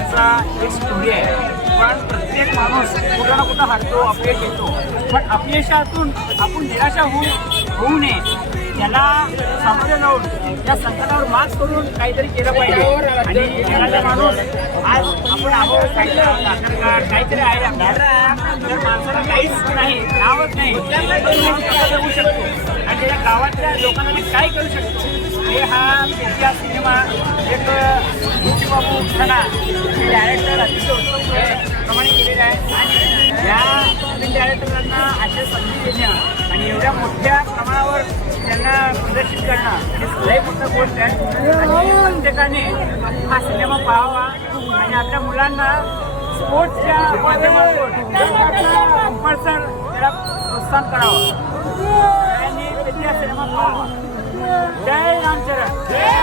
खेळण्याचा एक स्टोरी आहे. पण प्रत्येक माणूस कुठं ना कुठं हारतो, अपयश येतो. पण अपयशातून आपण निराशा होऊ नये. त्याला सामोरे जाऊन या संकटावर मात करून काहीतरी केलं पाहिजे. आणि एखादा माणूस आज आपण आहोत, काहीतरी आधार कार्ड काहीतरी आहे आपल्याला, जर माणसाला काहीच नाही, नावच नाही, कसं जगू शकतो आणि त्या गावातल्या लोकांना मी काय करू शकतो, हे हा पिक्चर सिनेमा एक बाबू खना डायरेक्टर अतिशय प्रमाणे केलेला आहे. आणि या फिल्म डायरेक्टरांना अशा संधी देणं आणि एवढ्या मोठ्या प्रमाणावर त्यांना प्रदर्शित करणं हे लई मोठं गोष्ट आहे. आणि प्रत्येकाने हा सिनेमा पाहावा आणि आपल्या मुलांना स्पोर्ट्सच्या माध्यमातून कंपल्सर त्याला प्रोत्साहन करावं आणि त्याची हा सिनेमा पाहावा. जय रामचरण.